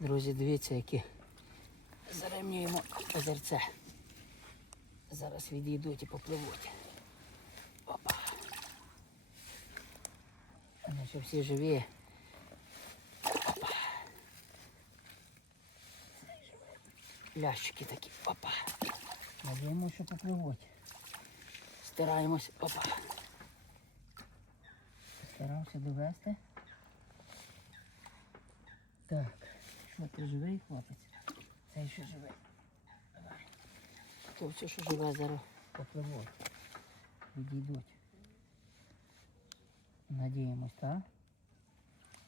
Друзі, дивіться, які зарівнюємо озерце. Зараз відійдуть і попливуть. Опа. Наче всі живі. Опа. Лящики такі. Опа. Надіємо, що попливуть. Стараємось. Опа. Старався довести. Так, що ти живий, хлопець? Цей ще живий. Давай. То все, що живе, зараз попливуть. Відійдуть. Надіємось, так?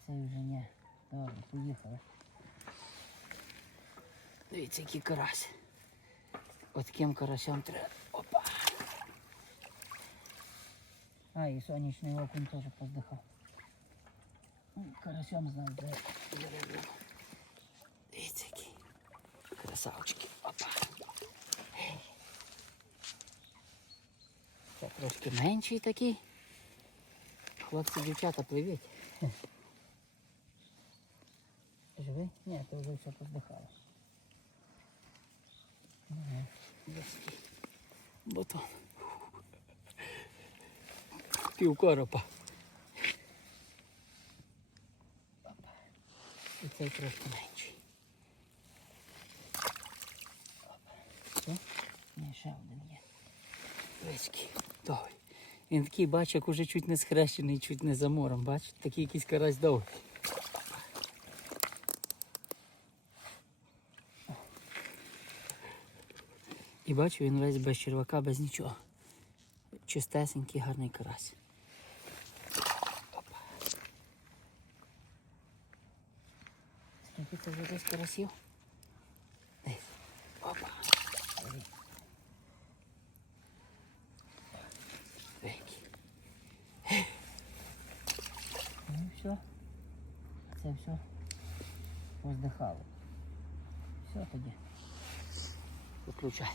Цей вже ні. Добре, поїхали. Дивіться, який карась. От таким карасям треба. Опа. А, і сонячний окунь теж поздихав. Ну, Карасем знаю, де зароблю. Дивіться, які Красавчики. Опа. Це трошки менший такий. Хлопці, дівчата, пливіть. Живий? Ні, то вже все поздихало. Батон. Пів коропа. Опа. І цей трошки менший. Опа. Все? Ні, ще один є. Виський. Довгий. Він такий, бач, як уже чуть не схрещений, чуть не за морем, бач? Такий якийсь карась довгий. І бачу, він весь без червака, без нічого. Чистесенький, гарний карась. Скільки це вже десь карасів? Десь. Опа. Диви. Великий. Ну і все. Це все поздихало. Все тоді. Виключай.